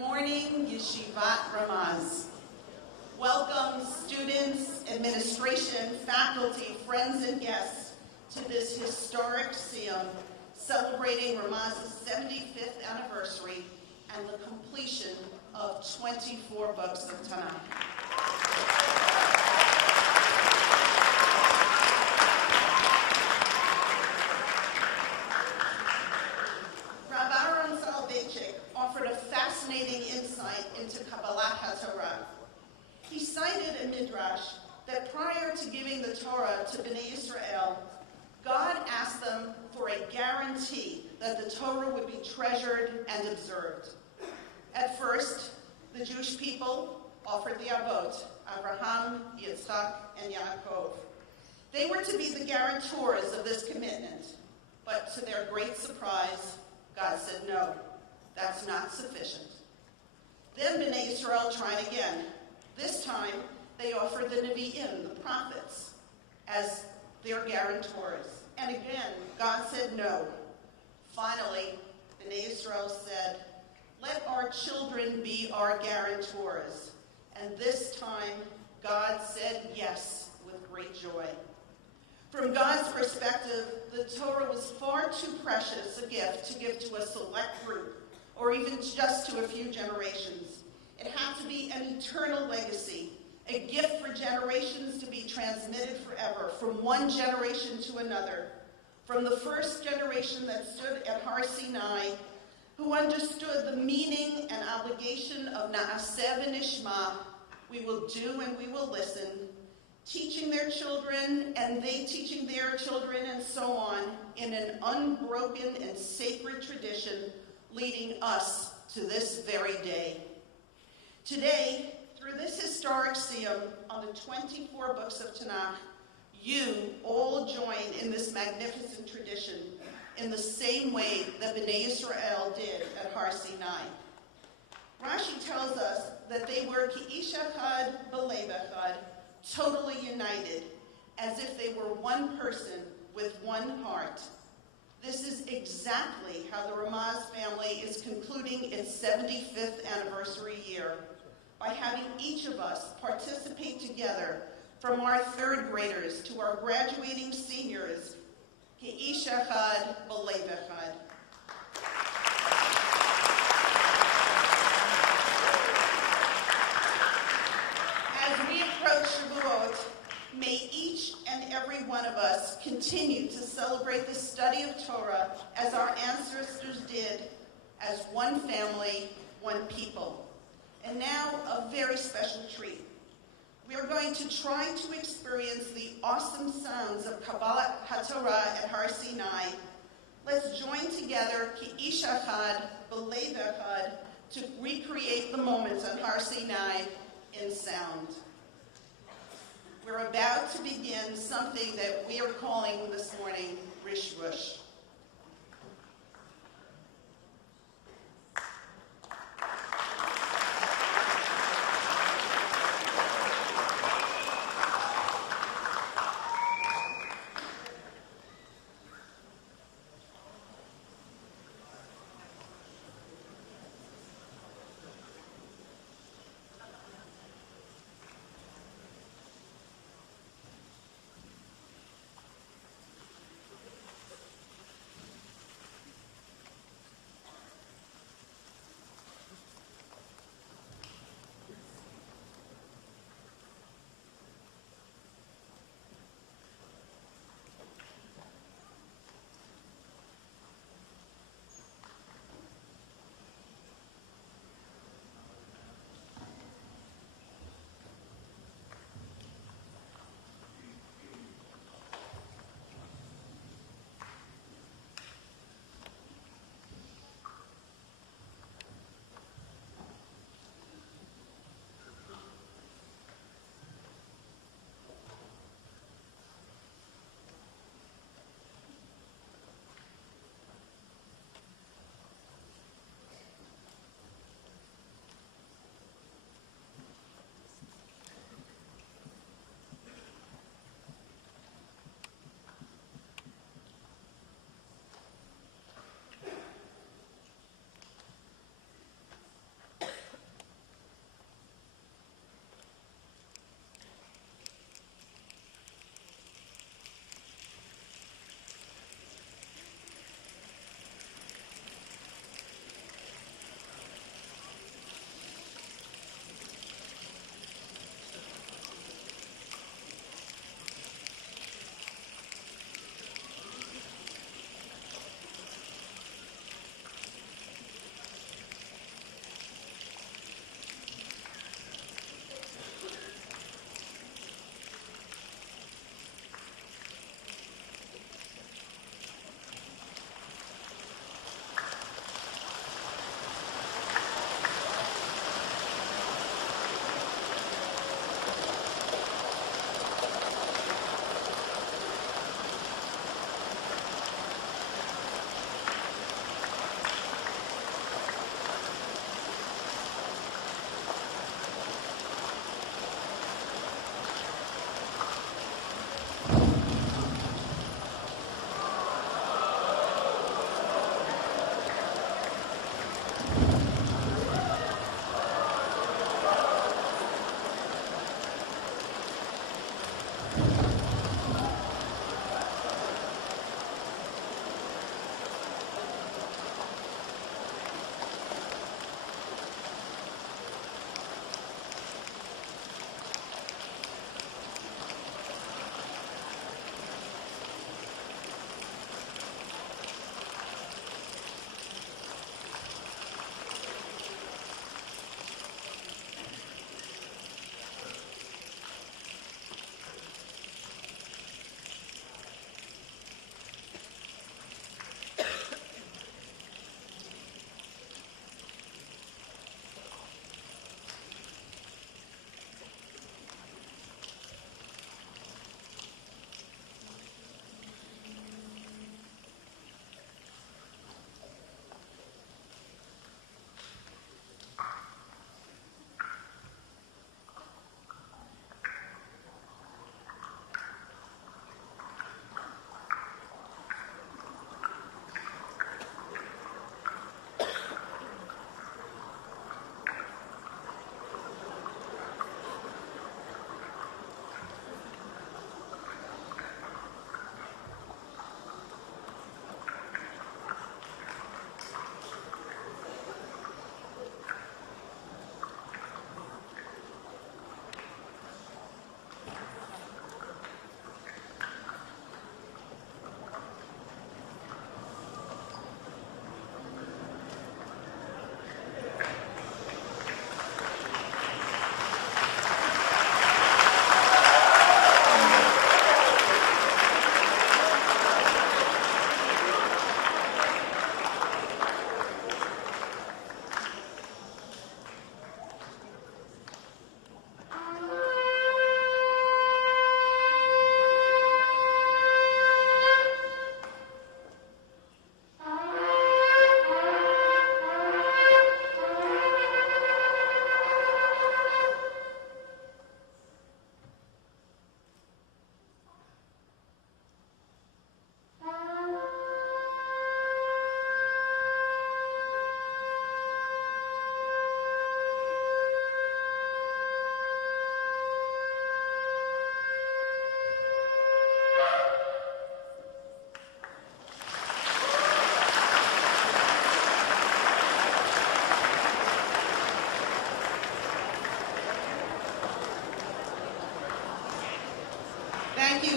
morning, Yeshivat Ramaz. Welcome, students, administration, faculty, friends, and guests, to this historic Siyyum celebrating Ramaz's 75th anniversary and the completion of 24 books of Tanakh. Offered a fascinating insight into Kabbalat HaTorah. He cited a midrash that prior to giving the Torah to Bnei Israel, God asked them for a guarantee that the Torah would be treasured and observed. At first, the Jewish people offered the Avot, Abraham, Yitzchak, and Yaakov. They were to be the guarantors of this commitment, but to their great surprise, God said no. That's not sufficient. Then Bnei Israel tried again. This time, they offered the Nevi'im, the prophets, as their guarantors. And again, God said no. Finally, Bnei Israel said, "Let our children be our guarantors." And this time, God said yes with great joy. From God's perspective, the Torah was far too precious a gift to give to a select group, or even just to a few generations. It had to be an eternal legacy, a gift for generations to be transmitted forever, from one generation to another. From the first generation that stood at Har Sinai, who understood the meaning and obligation of Na'aseh v'nishma, we will do and we will listen, teaching their children and they teaching their children and so on, in an unbroken and sacred tradition, leading us to this very day. Today, through this historic Siyyum on the 24 books of Tanakh, you all join in this magnificent tradition in the same way that Bnei Israel did at Har Sinai. Rashi tells us that they were ki'ish echad b'lev echad, totally united, as if they were one person with one heart. This is exactly how the Ramaz family is concluding its 75th anniversary year, by having each of us participate together, from our third graders to our graduating seniors, Ki'ish echad b'lev echad. As we approach Shavuot, may each and every one of us continue to celebrate the study of Torah as our ancestors did, as one family, one people. And now, a very special treat. We are going to try to experience the awesome sounds of Kabbalat HaTorah at Har Sinai. Let's join together, Ki'ish echad b'lev echad, to recreate the moments on Har Sinai in sound. We're about to begin something that we are calling this morning Rish Rush.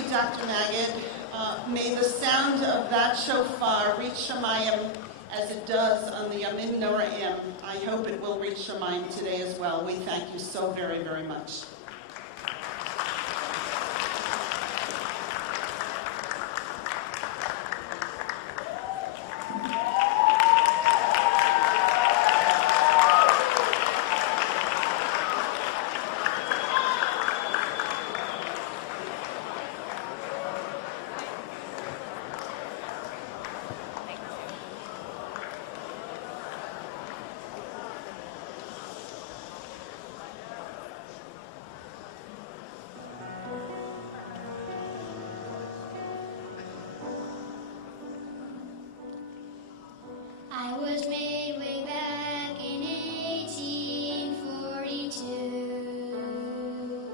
Dr. Magid. May the sound of that shofar reach Shemayim as it does on the Yamim Noraim. I hope it will reach Shemayim today as well. We thank you so very, very much. I was made way back in 1842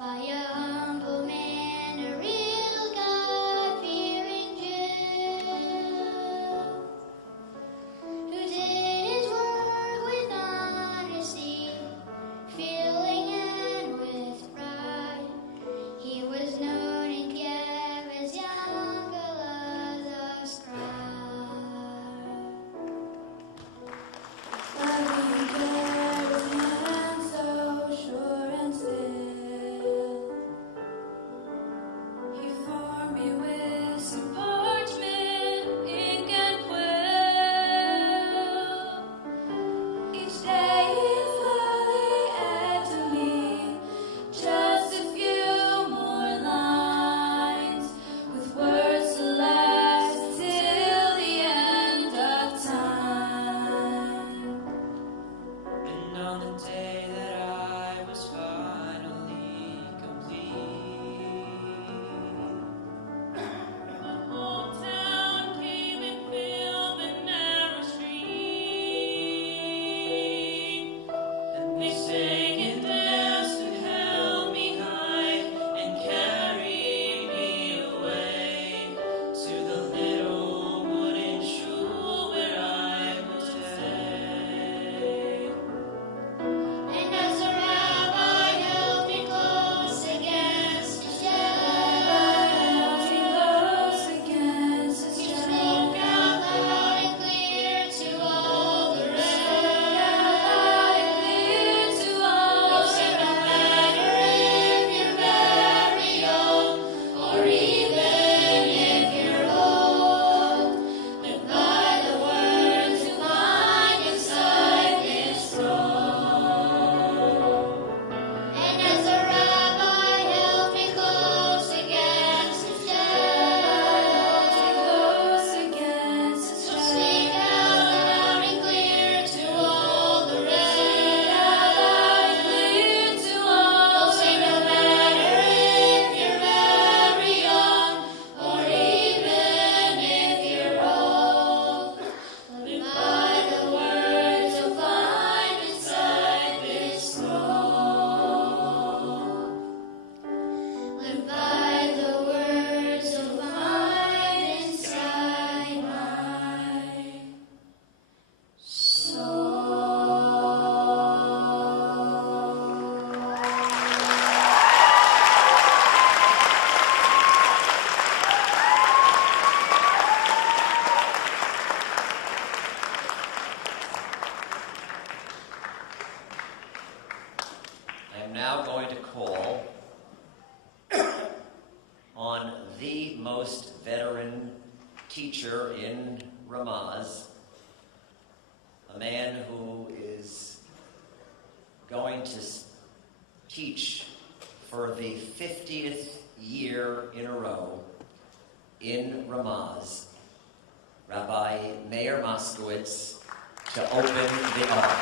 by a humble man, a real God-fearing Jew, who did his work with honesty, feeling and with pride. He was known in Kiev as Yankala the scribe. Loving care with hands so sure and still, he formed me with some parchment, ink and quill. Each day he slowly added to me just a few more lines, with words to last till the end of time. And on the day that I was finally complete, the whole town came and filled the narrow street. And they sang and danced and held me high and carried me away to the little wooden shul where I would stay. And as the rabbi held me close against his chest, he spoke out loud and clear to all the rest. Oh, say no matter if you're very young or even if you're old, live by the words you find inside this scroll. And as the rabbi held me close against his chest, so speak out loud and clear to all the rest. Oh, say no matter if you're very young or even if you're old, live by the words you'll find inside this scroll. Live by the words you'll find inside my I am now going to call on the most veteran teacher in Ramaz, a man who is going to teach for the 50th year in a row in Ramaz, Rabbi Meir Moskowitz, to open the ark.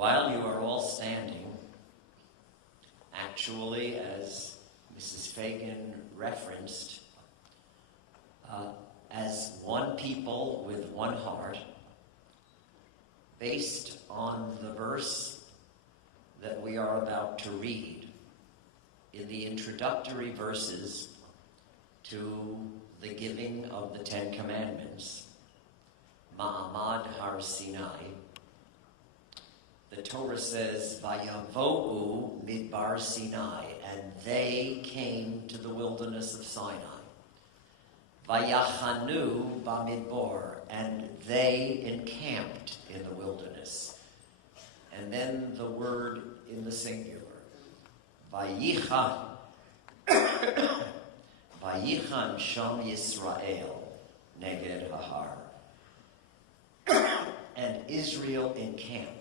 While you are all standing, actually, as Mrs. Fagan referenced, as one people with one heart, based on the verse that we are about to read in the introductory verses to the giving of the Ten Commandments, Ma'amad Har Sinai. The Torah says, Vayavo'u midbar Sinai, and they came to the wilderness of Sinai. Vayachanu bamidbar, and they encamped in the wilderness. And then the word in the singular, Vayichan, Vayichan Sham Yisrael neged hahar. And Israel encamped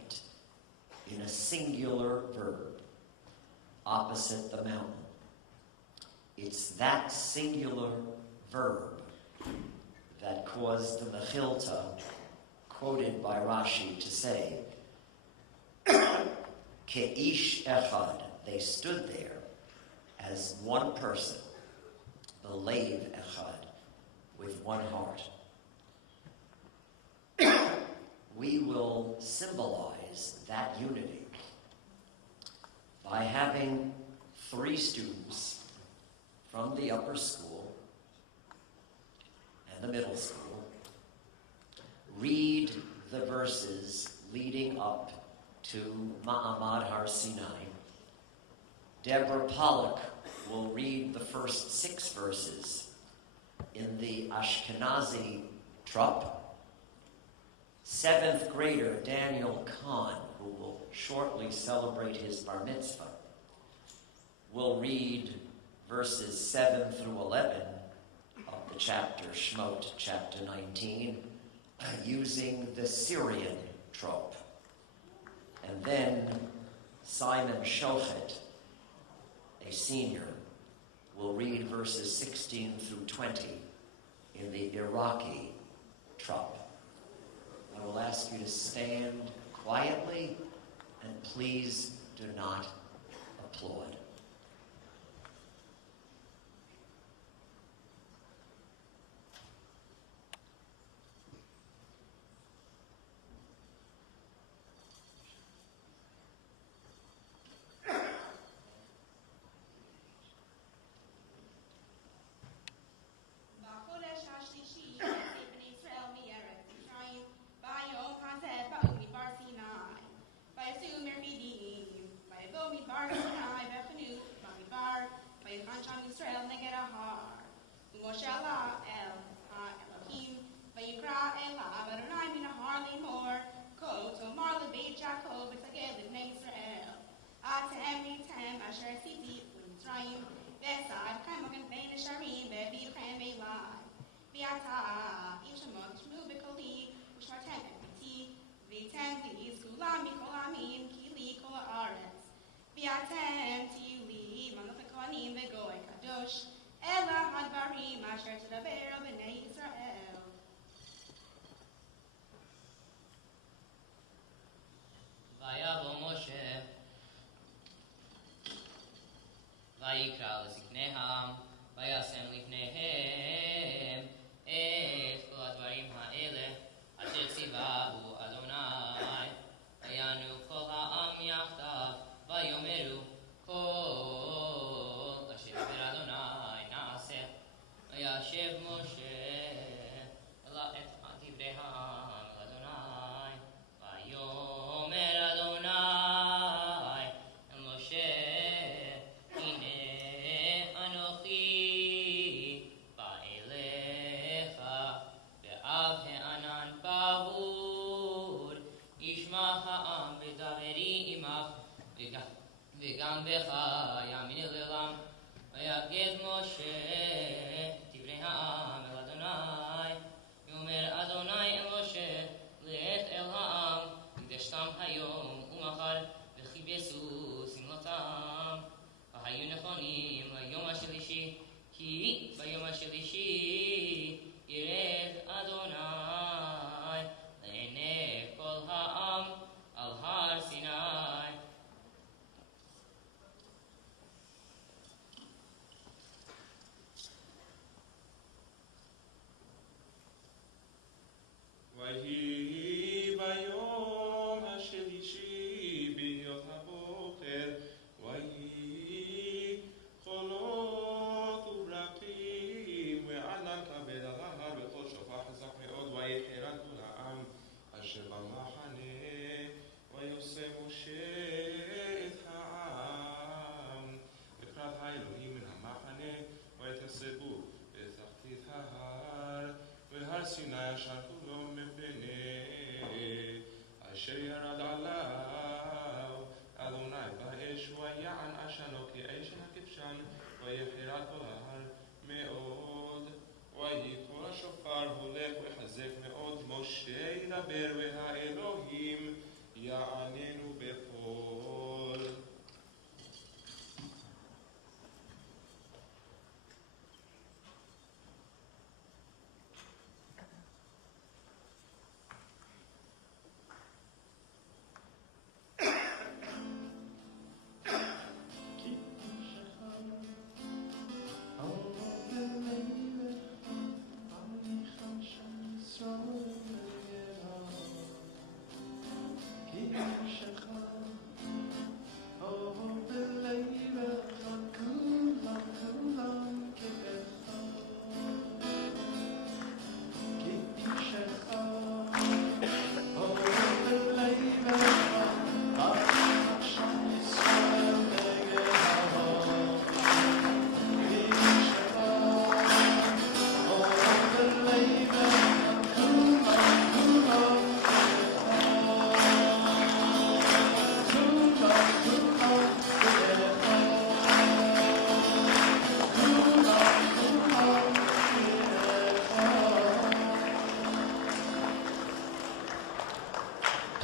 in a singular verb opposite the mountain. It's that singular verb that caused the Mechilta, quoted by Rashi, to say, Ke'ish echad, they stood there as one person, the Lev echad, with one heart. We will symbolize that unity by having 3 students from the upper school and the middle school read the verses leading up to Ma'amad Har Sinai. Deborah Pollack will read the first 6 verses in the Ashkenazi trup. 7th grader Daniel Kahn, who will shortly celebrate his bar mitzvah, will read verses 7 through 11 of the chapter Shemot, chapter 19, using the Syrian trope. And then Simon Shochet, a senior, will read verses 16 through 20 in the Iraqi trope. I will ask you to stand quietly and please do not applaud. ויקרא לזקניהם, וישם לפניהם את כל הדברים האלה, אשר ציווהו אדוני. ויענו כל העם יחדיו, ויאמרו כל אשר דיבר אדוני נעשה. וישב משה אלא את דבריהם אדוני, ויאמר אדוני אל משה, וגם בך יאמין אל עולם. ויגד משה דברי העם אל אדוני, ואומר אדוני אל משה, לך אל העם, הקדשתם היום ומחר, וכיבסו שמלתם, והיו נכונים ליום השלישי, כי ביום השלישי ירד אדוני לעיני כל העם על הר סיני. האלוהים יעננו בקול.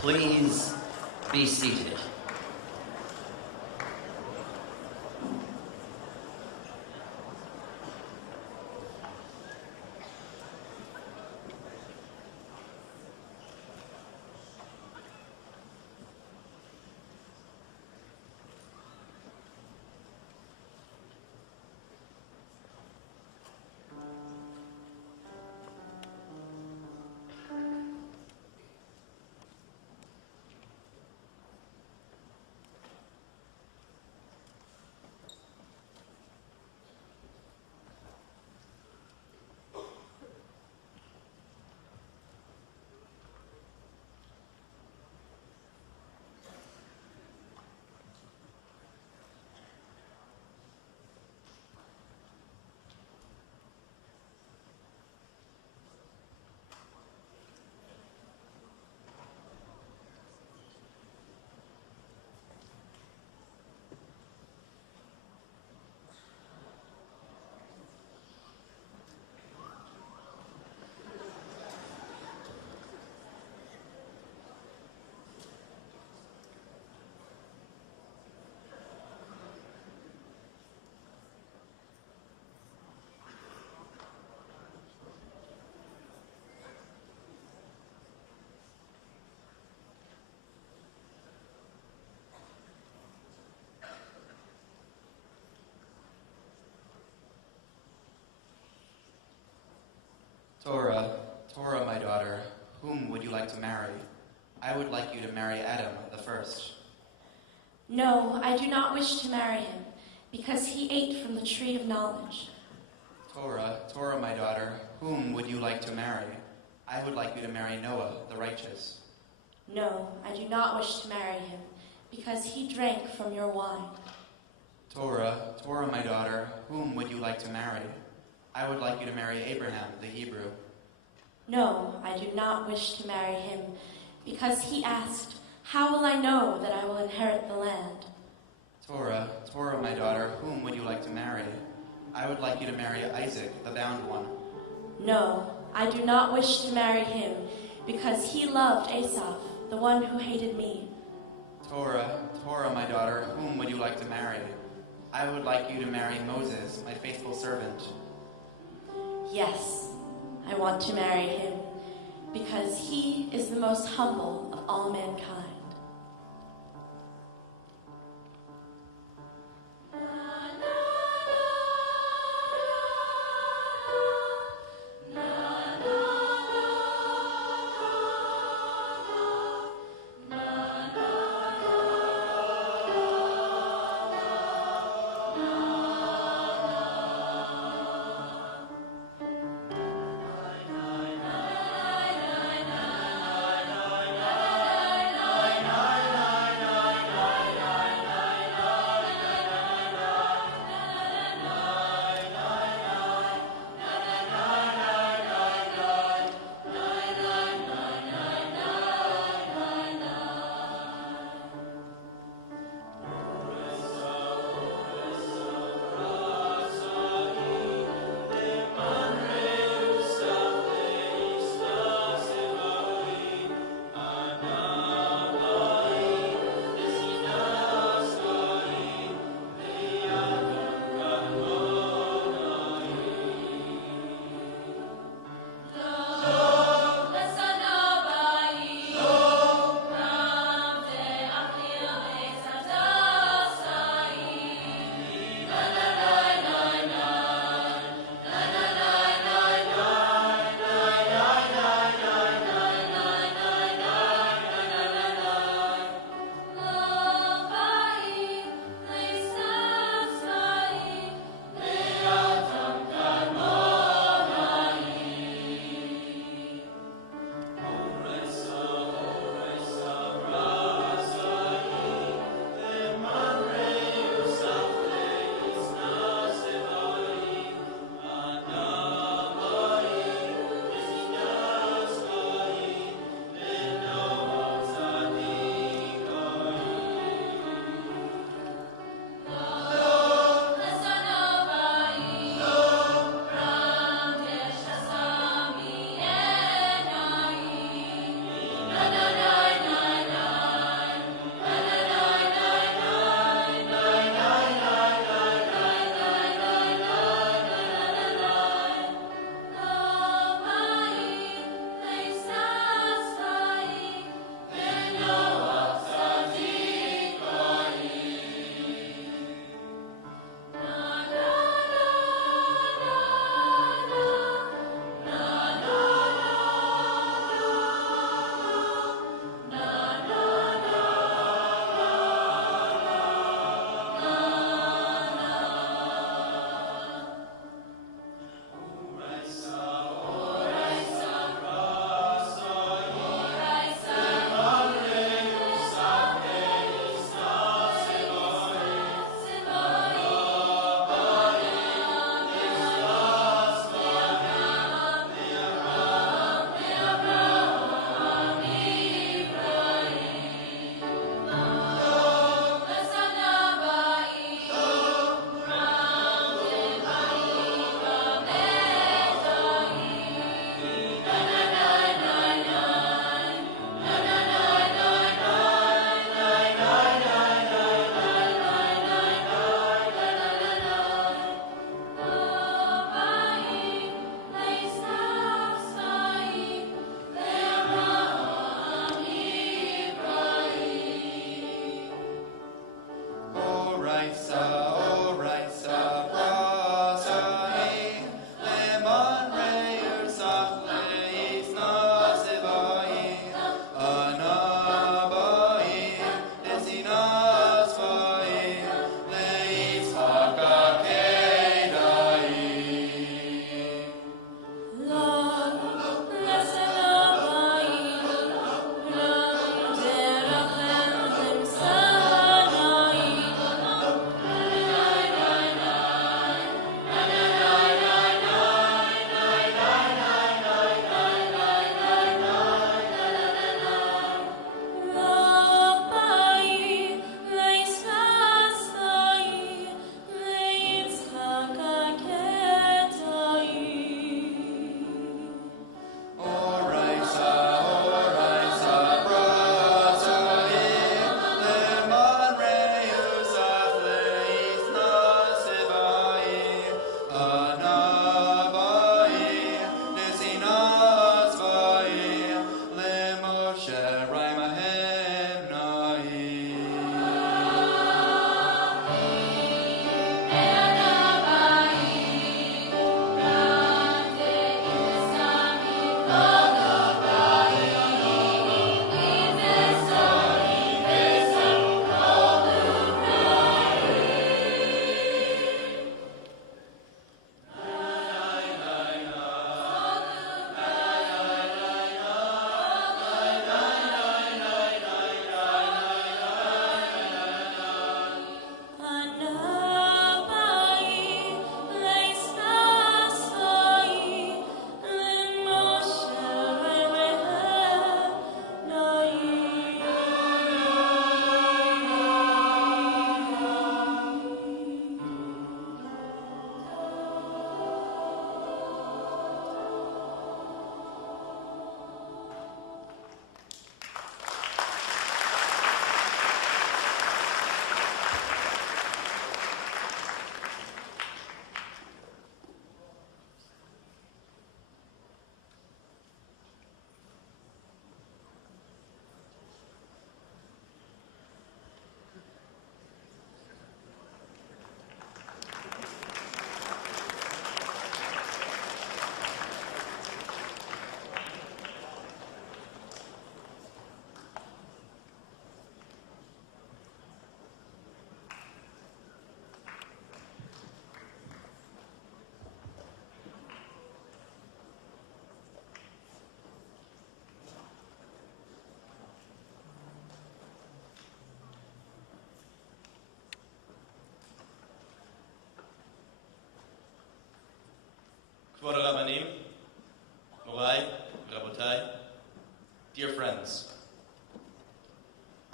Please be seated. Torah, my daughter, whom would you like to marry? I would like you to marry Adam the first. No, I do not wish to marry him, because he ate from the tree of knowledge. Torah, my daughter, whom would you like to marry? I would like you to marry Noah the righteous. No, I do not wish to marry him, because he drank from your wine. Torah, my daughter, whom would you like to marry? I would like you to marry Abraham the Hebrew. No, I do not wish to marry him, because he asked, "How will I know that I will inherit the land?" Torah, my daughter, whom would you like to marry? I would like you to marry Isaac, the bound one. No, I do not wish to marry him, because he loved Esau, the one who hated me. Torah, my daughter, whom would you like to marry? I would like you to marry Moses, my faithful servant. Yes, I want to marry him, because he is the most humble of all mankind.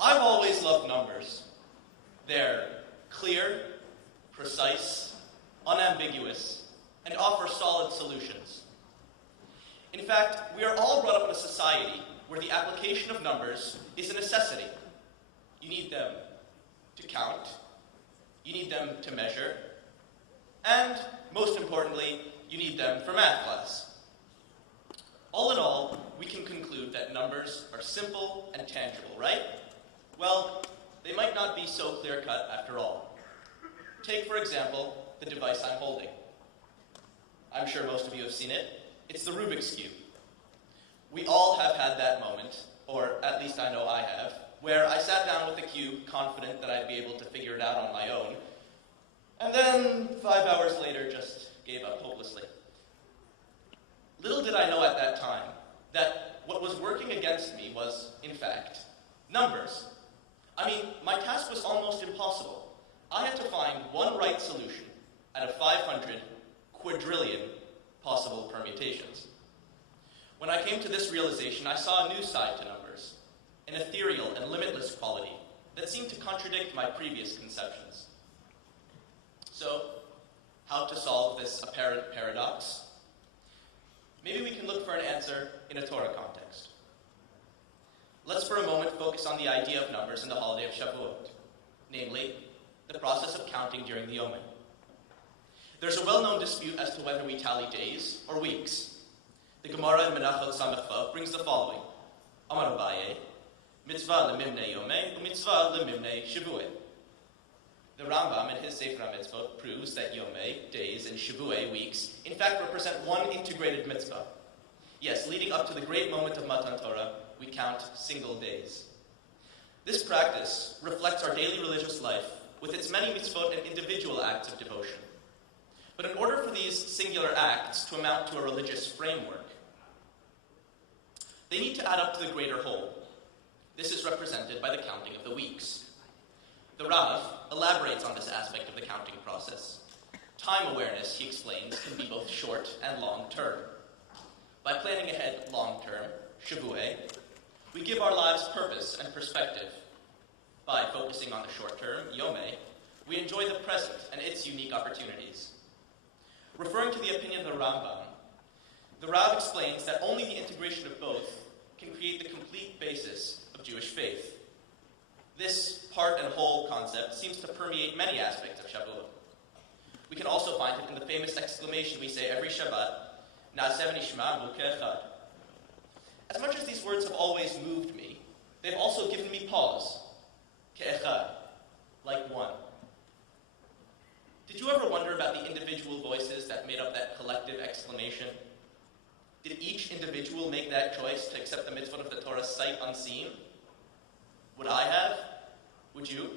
I've always loved numbers. They're clear, precise, unambiguous, and offer solid solutions. In fact, we are all brought up in a society where the application of numbers is a necessity. You need them to count, you need them to measure, and, most importantly, you need them for math class. All in all, we can conclude that numbers are simple and tangible, right? Well, they might not be so clear-cut after all. Take, for example, the device I'm holding. I'm sure most of you have seen it. It's the Rubik's Cube. We all have had that moment, or at least I know I have, where I sat down with the cube confident that I'd be able to figure it out on my own, and then 5 hours later just gave up hopelessly. Little did I know at that time that what was working against me was, in fact, numbers. I mean, my task was almost impossible. I had to find one right solution out of 500 quadrillion possible permutations. When I came to this realization, I saw a new side to numbers, an ethereal and limitless quality that seemed to contradict my previous conceptions. So, how to solve this apparent paradox? Maybe we can look for an answer in a Torah context. Let's for a moment focus on the idea of numbers in the holiday of Shavuot, namely, the process of counting during the Yomim. There's a well-known dispute as to whether we tally days or weeks. The Gemara in Menachot Samech Vav brings the following: Amar Abaye, mitzvah lemimnei yomei, u'mitzvah lemimnei shavuot. The Rambam in his Sefer HaMitzvot proves that Yomei, days, and Shavuot, weeks, in fact represent one integrated mitzvah. Yes, leading up to the great moment of Matan Torah, we count single days. This practice reflects our daily religious life with its many mitzvot and individual acts of devotion. But in order for these singular acts to amount to a religious framework, they need to add up to the greater whole. This is represented by the counting of the weeks. The Rav elaborates on this aspect of the counting process. Time awareness, he explains, can be both short and long-term. By planning ahead long-term, Shavuot, we give our lives purpose and perspective. By focusing on the short-term, Yomei, we enjoy the present and its unique opportunities. Referring to the opinion of the Rambam, the Rav explains that only the integration of both can create the complete basis of Jewish faith. This part and whole concept seems to permeate many aspects of Shavuot. We can also find it in the famous exclamation we say every Shabbat, Na'aseh v'nishma hu ke'echad. As much as these words have always moved me, they've also given me pause. Ke'echad, like one. Did you ever wonder about the individual voices that made up that collective exclamation? Did each individual make that choice to accept the mitzvot of the Torah sight unseen? Would I have? Would you?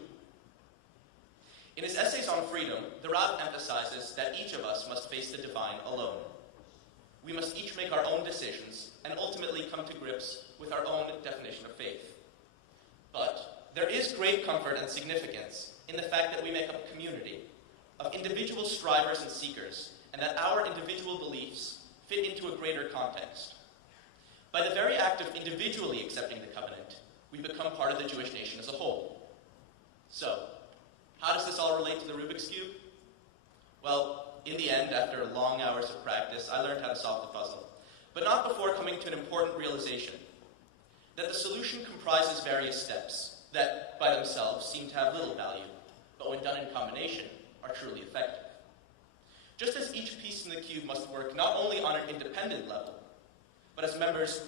In his essays on freedom, the Rav emphasizes that each of us must face the divine alone. We must each make our own decisions and ultimately come to grips with our own definition of faith. But there is great comfort and significance in the fact that we make up a community of individual strivers and seekers, and that our individual beliefs fit into a greater context. By the very act of individually accepting the covenant, we become part of the Jewish nation as a whole. So, how does this all relate to the Rubik's Cube? Well, in the end, after long hours of practice, I learned how to solve the puzzle, but not before coming to an important realization, that the solution comprises various steps that, by themselves, seem to have little value, but when done in combination, are truly effective. Just as each piece in the cube must work not only on an independent level, but as members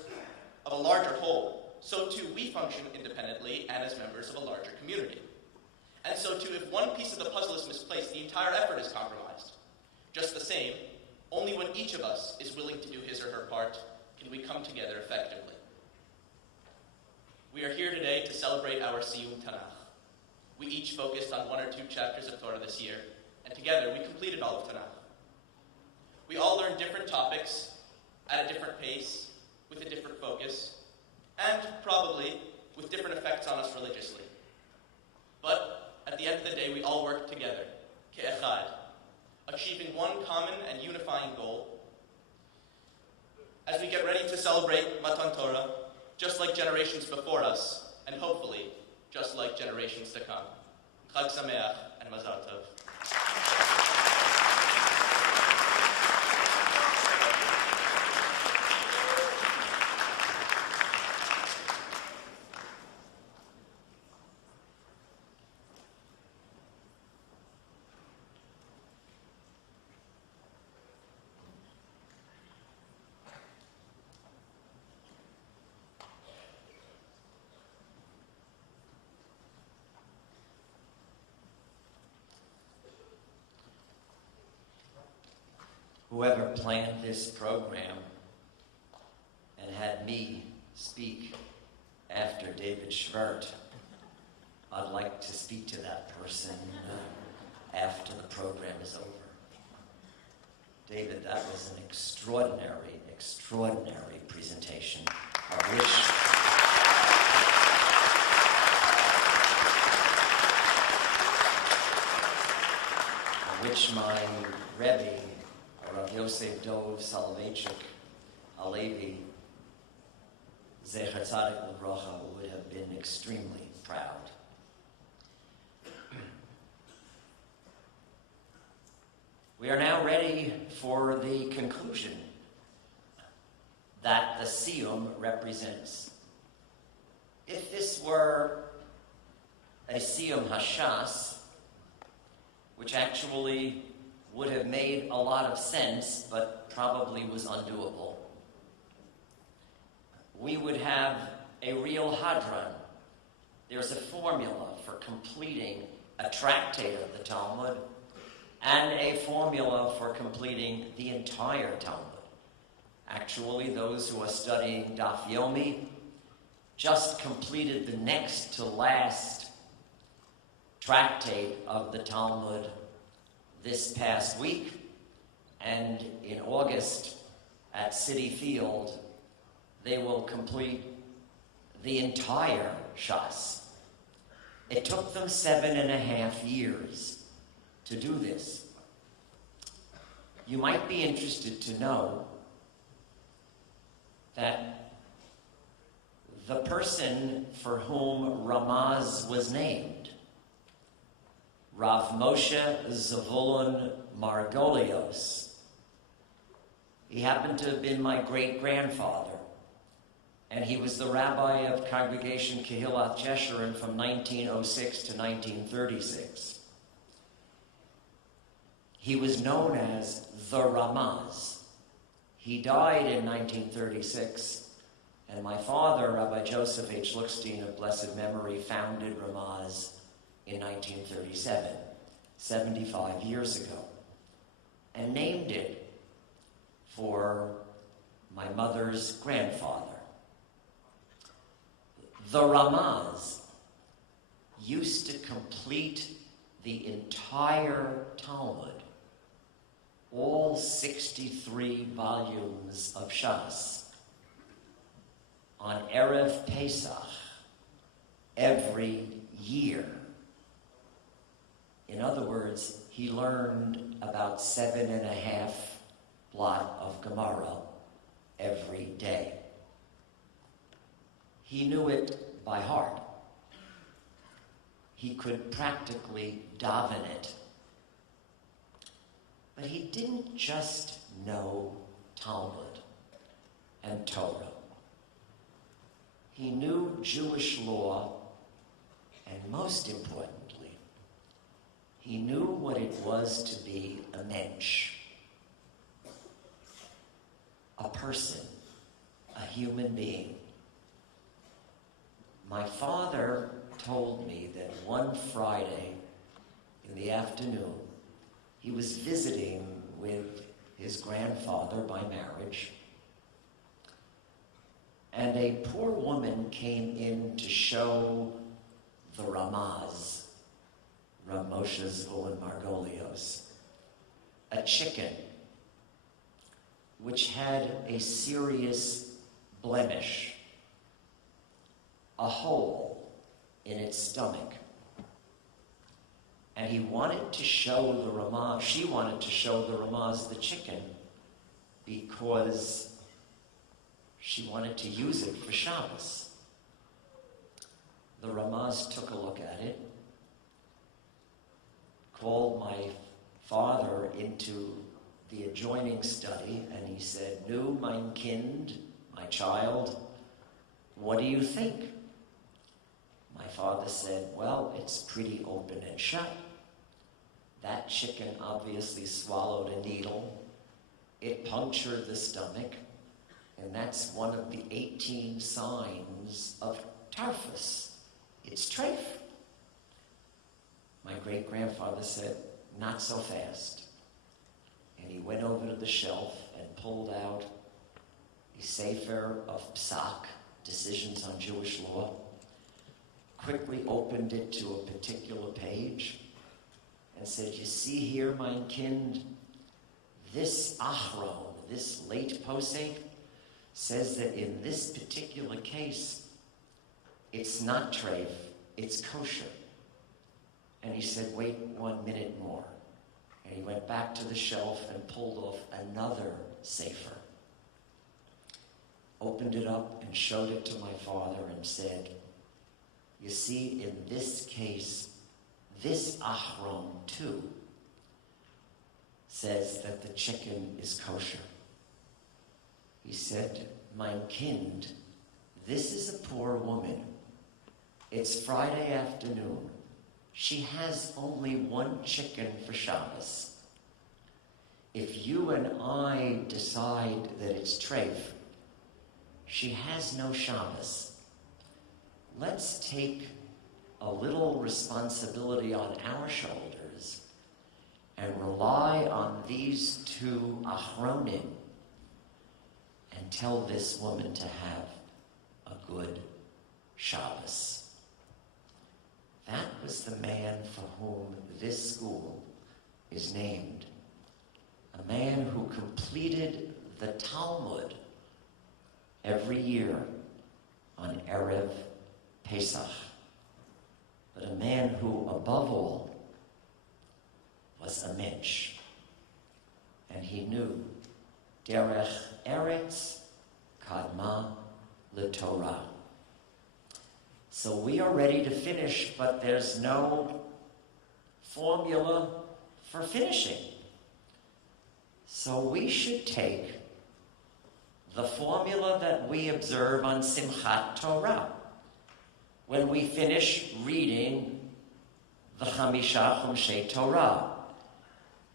of a larger whole, so too we function independently and as members of a larger community. And so too, if one piece of the puzzle is misplaced, the entire effort is compromised. Just the same, only when each of us is willing to do his or her part can we come together effectively. We are here today to celebrate our Siyyum Tanakh. We each focused on one or two chapters of Torah this year, and together we completed all of Tanakh. We all learned different topics at a different pace, with a different focus, and probably with different effects on us religiously. But at the end of the day, we all worked together, ke'echad, achieving one common and unifying goal. As we get ready to celebrate Matan Torah, just like generations before us, and hopefully, just like generations to come. Chag Sameach and Mazal Tov. Whoever planned this program and had me speak after David Schwert, I'd like to speak to that person after the program is over. David, that was an extraordinary, extraordinary presentation of which my Rebbe, Rav Yosef Dov Soloveitchik Alevi, Zecher Tzaddik L'Bracha, would have been extremely proud. We are now ready for the conclusion that the Siyyum represents. If this were a Siyyum Hashas, which actually would have made a lot of sense, but probably was undoable, we would have a real hadran. There's a formula for completing a tractate of the Talmud and a formula for completing the entire Talmud. Actually, those who are studying Daf Yomi just completed the next to last tractate of the Talmud this past week, and in August at City Field, they will complete the entire Shas. It took them 7.5 years to do this. You might be interested to know that the person for whom Ramaz was named, Rav Moshe Zavulun Margolios, he happened to have been my great-grandfather, and he was the rabbi of Congregation Kehillat Jeshurun from 1906 to 1936. He was known as the Ramaz. He died in 1936, and my father, Rabbi Joseph H. Lookstein of blessed memory, founded Ramaz in 1937, 75 years ago, and named it for my mother's grandfather. The Ramaz used to complete the entire Talmud, all 63 volumes of Shas, on Erev Pesach every year. In other words, he learned about 7.5 blot of Gemara every day. He knew it by heart. He could practically daven it. But he didn't just know Talmud and Torah. He knew Jewish law, and most importantly, he knew what it was to be a mensch, a person, a human being. My father told me that one Friday in the afternoon, he was visiting with his grandfather by marriage, and a poor woman came in to show the Ramaz, Rav Moshe Zvulun Margolios, a chicken which had a serious blemish, a hole in its stomach. And he wanted to show the Ramaz, she wanted to show the Ramaz the chicken because she wanted to use it for Shabbos. The Ramaz took a look at it, called my father into the adjoining study, and he said, "Nu, mein Kind, my child, what do you think?" My father said, "Well, it's pretty open and shut. That chicken obviously swallowed a needle. It punctured the stomach, and that's one of the 18 signs of typhus. It's treif." My great-grandfather said, "Not so fast." And he went over to the shelf and pulled out a sefer of psak, decisions on Jewish law, quickly opened it to a particular page, and said, "You see here, mein Kind, this achron, this late posek, says that in this particular case, it's not treif, it's kosher." And he said, "Wait 1 minute more." And he went back to the shelf and pulled off another sefer, opened it up and showed it to my father and said, "You see, in this case, this achron too says that the chicken is kosher." He said, "Mein Kind, this is a poor woman. It's Friday afternoon. She has only one chicken for Shabbos. If you and I decide that it's treif, she has no Shabbos. Let's take a little responsibility on our shoulders and rely on these two achronim and tell this woman to have a good Shabbos." That was the man for whom this school is named. A man who completed the Talmud every year on Erev Pesach. But a man who, above all, was a mensch. And he knew Derech Eretz Kadma LeTorah. So we are ready to finish, but there's no formula for finishing. So we should take the formula that we observe on Simchat Torah when we finish reading the Chamisha Chumshei Torah.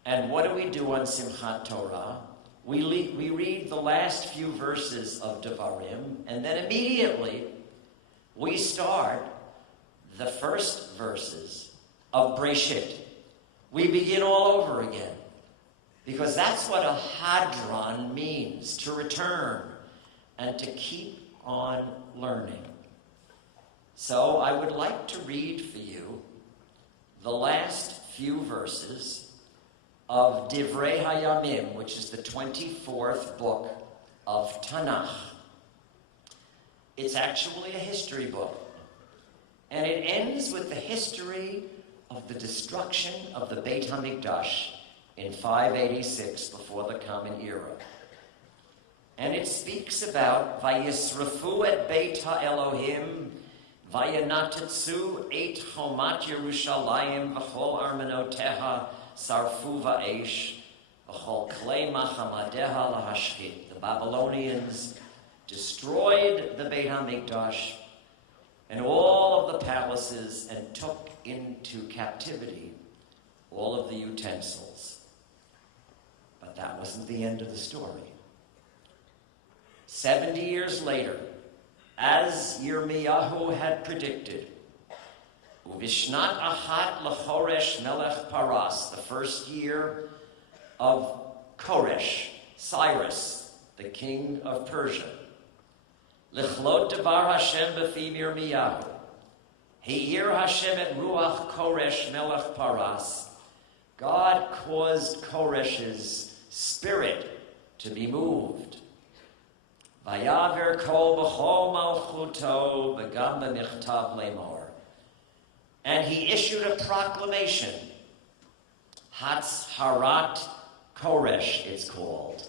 And what do we do on Simchat Torah? We read the last few verses of Devarim, and then immediately we start the first verses of Breshit. We begin all over again, because that's what a hadron means, to return and to keep on learning. So I would like to read for you the last few verses of Divrei Hayamim, which is the 24th book of Tanakh. It's actually a history book, and it ends with the history of the destruction of the Beit HaMikdash in 586 before the Common Era. And it speaks about Vayisrafu et Beit HaElohim, Vayanatetsu et Chomat Yerushalayim, V'chol Armenoteha, Sarfu Va'esh, V'chol Klei Machamadeha Lahashchit. The Babylonians destroyed the Beit HaMikdash and all of the palaces and took into captivity all of the utensils. But that wasn't the end of the story. 70 years later, as Yirmiyahu had predicted, Uvishnat Achat Lechoresh Melech Paras, the first year of Koresh, Cyrus, the king of Persia, Lichlot Devar Hashem B'fi Yirmiyahu, Heir Hashem et Ruach Koresh Melech Paras, God caused Koresh's spirit to be moved. Vayaver kol b'chol malchuto v'gam b'michtav lemor. And he issued a proclamation. Hatzharat Koresh, it's called.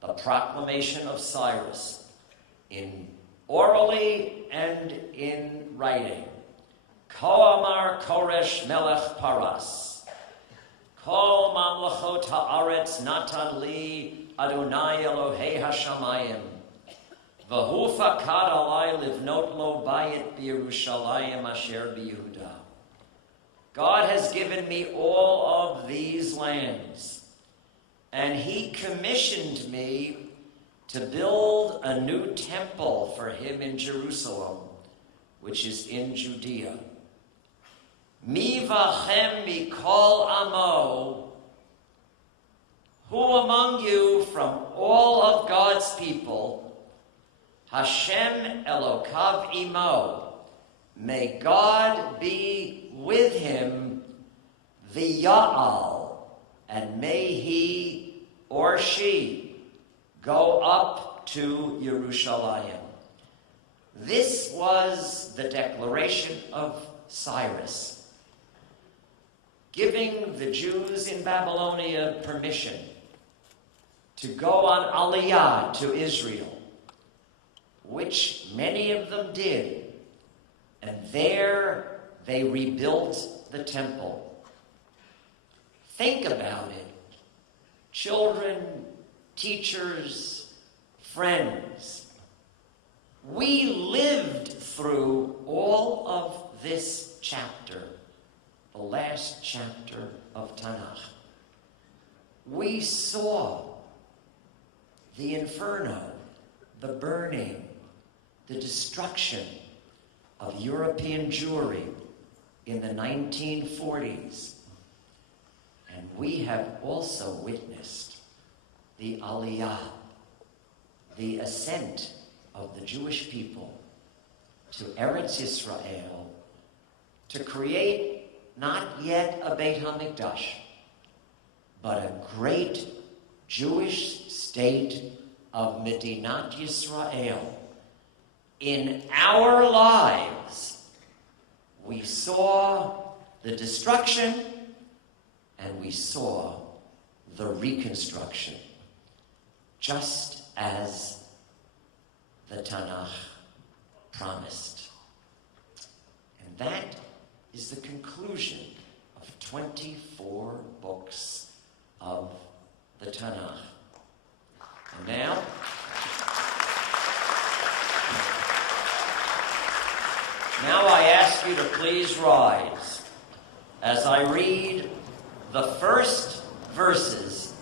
The proclamation of Cyrus, in orally and in writing. Ko amar Koresh melech Paras. Kol mamlachot haaretz natan li Adonai Elohei hashamayim. V'hu fakad alai livnot lo bayit b'Yerushalayim asher b'Yehuda. God has given me all of these lands, and he commissioned me to build a new temple for him in Jerusalem, which is in Judea. Mi vachem mikol amo, who among you from all of God's people, Hashem Elokav imo, may God be with him, v'ya'al, and may he or she go up to Yerushalayim. This was the declaration of Cyrus, giving the Jews in Babylonia permission to go on Aliyah to Israel, which many of them did, and there they rebuilt the temple. Think about it. Children, teachers, friends, we lived through all of this chapter, the last chapter of Tanakh. We saw the inferno, the burning, the destruction of European Jewry in the 1940s. And we have also witnessed the Aliyah, the ascent of the Jewish people to Eretz Yisrael to create not yet a Beit HaMikdash, but a great Jewish state of Medinat Yisrael. In our lives, we saw the destruction and we saw the reconstruction, just as the Tanakh promised. And that is the conclusion of 24 books of the Tanakh. And now I ask you to please rise as I read the first verses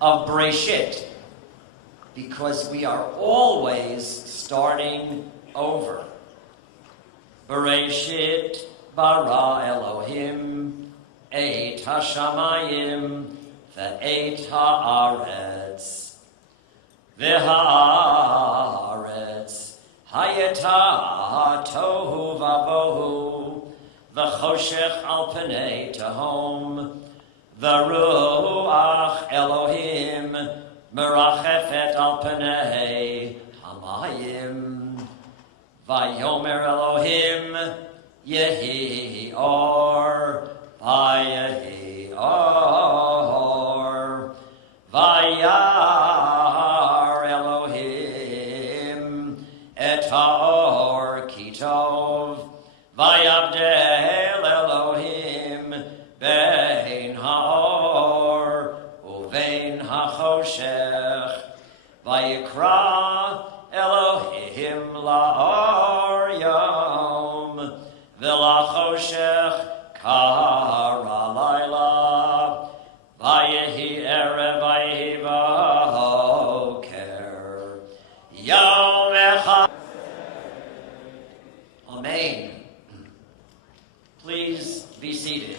of Bereshit, because we are always starting over. Bereshit bara Elohim et hashamayim ve'et haaretz v'haaretz hayeta tohu vavohu v'choshech al panei tehom v'ruach Elohim merachefet al panei hamayim vayomer Elohim yehi or vayehi or vayar Elohim et haor kitov vayabdel Elohim bein haor uvein hachoshech vayikra Elohim la'or yom v'lachoshech kara layla vayehi erev vayehi v'hoker yom echad. Amen. Please be seated.